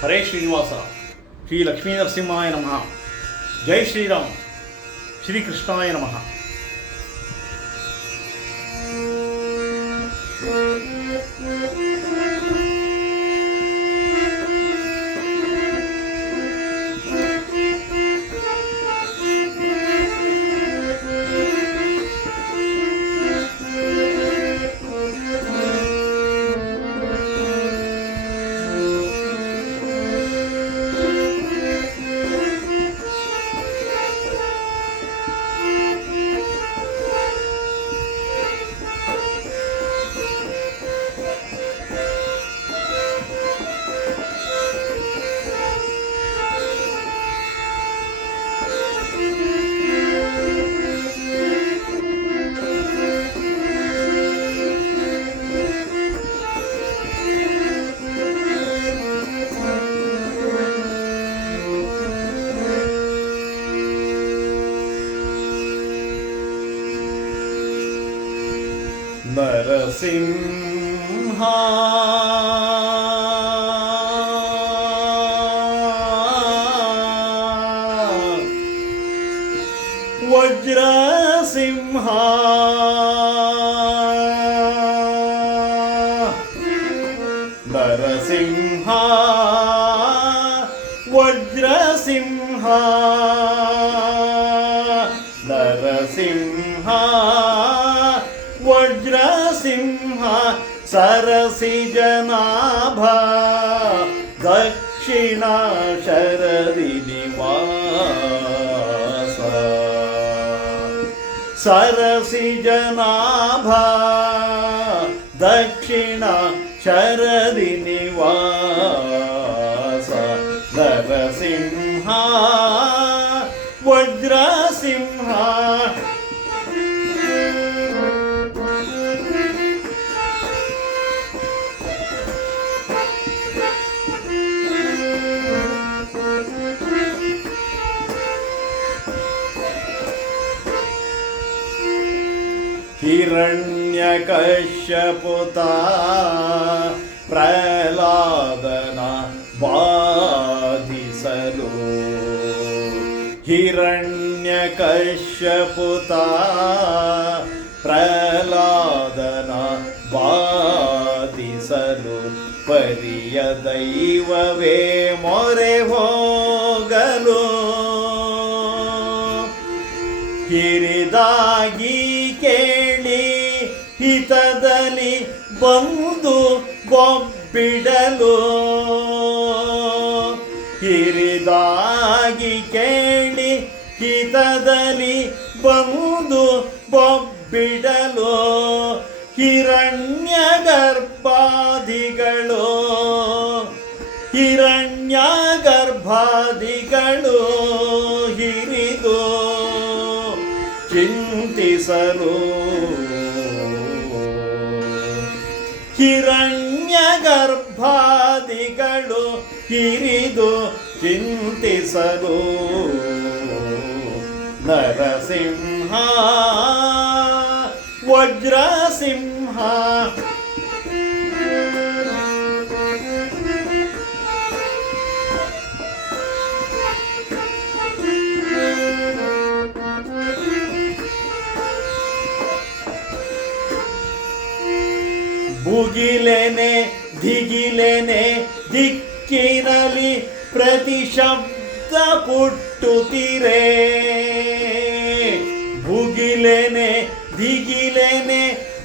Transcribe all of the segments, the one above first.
ಹರೇ ಶ್ರೀನಿವಾಸ. ಶ್ರೀ ಲಕ್ಷ್ಮೀನರಸಿಂಹಾಯ ನಮಃ. ಜೈ ಶ್ರೀರಾಮ್. ಶ್ರೀಕೃಷ್ಣಾಯ ನಮಃ. ನರಸಿಂಹ ವಜ್ರಸಿಂಹ ನರಸಿಂಹ ವಜ್ರಸಿಂಹ ನರಸಿಂಹ ವಜ್ರಸಿಂಹ ಸರಸಿಜನಾಭ ದಕ್ಷಿಣ ಶರದಿ ನಿವಾಸ ಸರಸಿಜನಾಭ ದಕ್ಷಿಣ ಶರದಿ ನಿವಾಸ ನರಸಿಂಹ ವಜ್ರಸಿಂಹ ಹಿರಣ್ಯಕಶ್ಯಪುತ ಪ್ರಹ್ಲಾದನ ಬಾಧಿಸಲು ಹಿರಣ್ಯಕಶ್ಯಪುತ ಪ್ರಹ್ಲಾದನ ಬಾಧಿಸಲು ಪರಿಯ ದೈವವೇ ಮೊರೆ ಹೋಗಲು ಕಿರಿದಾಗಿ ಕೇಳಿ ಹಿತದಲ್ಲಿ ಬಂದು ಬೊಬ್ಬಿಡಲು ಕಿರಿದಾಗಿ ಕೇಳಿ ಹಿತದಲ್ಲಿ ಬಂದು ಬೊಬ್ಬಿಡಲು ಹಿರಣ್ಯ ಗರ್ಭಾದಿಗಳು ಹಿರಣ್ಯ ಗರ್ಭಾದಿಗಳು ಹಿರಿದು ಚಿಂತಿಸಲು ಹಿರಣ್ಯ ಗರ್ಭಾದಿಗಳು ಹಿರಿದು ಚಿಂತಿಸಲು ನರಸಿಂಹ ವಜ್ರಸಿಂಹ ಭುಗಿಲೆನೆ ಧಿಗಿಲೆನೆ ದಿಕ್ಕಿರಲಿ ಪ್ರತಿ ಶಬ್ದ ಪುಟ್ಟುತ್ತಿರೆ ಭುಗಿಲೆನೆ ಧಿಗಿಲೆನೆ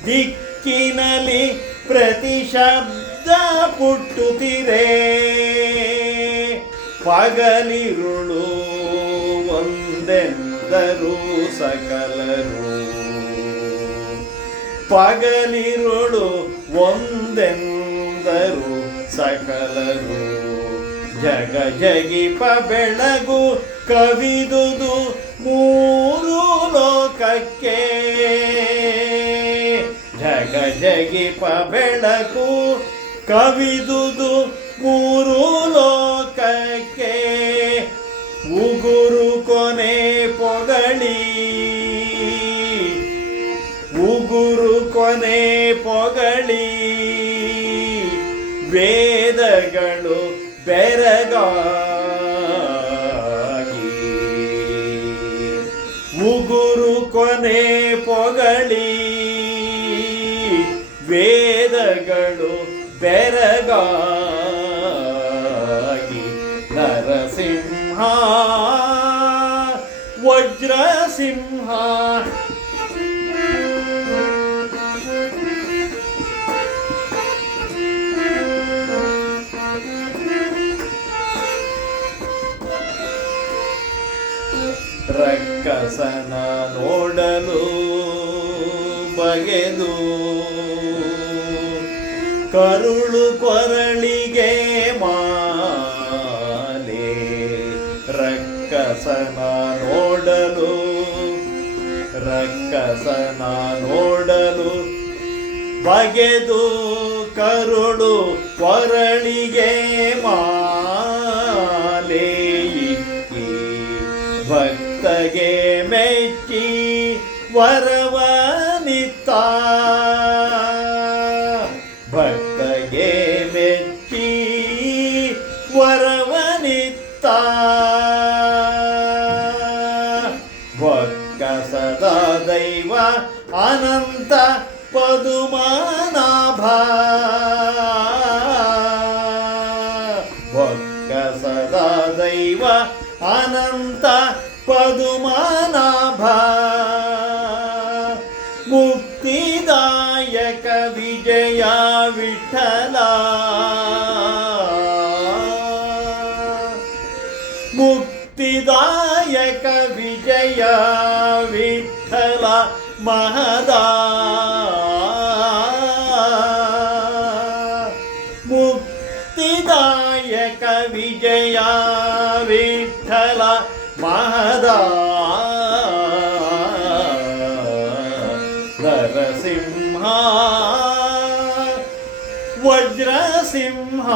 ದಿಕ್ಕಿನಲಿ ಪ್ರತಿ ಶಬ್ದ ಪುಟ್ಟುತ್ತಿರೆ ಪಗಲಿರುಳು ಒಂದೆಂದರು ಸಕಲರು ಪಗಲಿರುಳು ಒಂದೆಂದರು ಸಕಲರು ಜಗ ಜಗಿಪ ಬೆಳಗು ಕವಿದುದು ಮೂರು ಲೋಕಕ್ಕೆ ಜಗ ಜಗಿಪ ಬೆಳಕು ಕವಿದುದು ಮೂರು ಲೋಕಕ್ಕೆ ಉಗುರು ಕೊನೆ ಪೊಗಳಿ ಉಗುರು ಕೊನೆ ಪೊಗಳಿ ವೇದಗಳು ಬೆರಗಾಗಿ ಉಗುರು ಕೊನೆ ಪೊಗಳಿ ವೇದಗಳು ಬೆರಗಾಗಿ ನರಸಿಂಹ ವಜ್ರಸಿಂಹ ರಕ್ಕಸನ ನೋಡಲು ಬಗೆದು ಕರುಳು ಕೊರಳಿಗೆ ಮಾಲೆ ರಕ್ಕಸನ ನೋಡಲು ಬಗೆದು ಕರುಳು ಕೊರಳಿಗೆ ಮಾಲೆ ಇಕ್ಕಿ ಭಕ್ತಗೆ ಮೆಚ್ಚಿ ವರವನಿತ್ತ ಭಕ್ತಗೆ ಮೆಚ್ಚಿ ವರವನಿತ್ತ ಬೊಕ್ಕಸದ ದೈವ ಅನಂತ ಪದುಮನಾಭ ಬೊಕ್ಕಸದ ದೈವ ಅನಂತ ಪದುಮನಾಭ ಮುಕ್ತಿದಾಯಕ ವಿಜಯ ವಿಠಲ ಮುಕ್ತಿದಾಯಕ ವಿಜಯ ವಿಠಲ ಮಹದಾ ಮುಕ್ತಿದಾಯಕ ವಿಜಯ ವಿಠಲ ಮಹದಾ ನರಸಿಂಹ ವಜ್ರಸಿಂಹ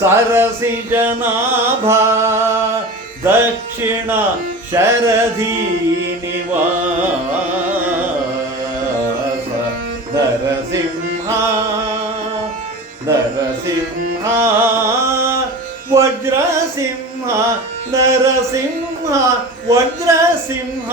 ಸರಸಿಜನಾಭ ದಕ್ಷಿಣ ಶರಧಿ ನಿವಾಸ ನರಸಿಂಹ ನರಸಿಂಹ ವಜ್ರಸಿಂಹ ನರಸಿಂಹ ವಜ್ರಸಿಂಹ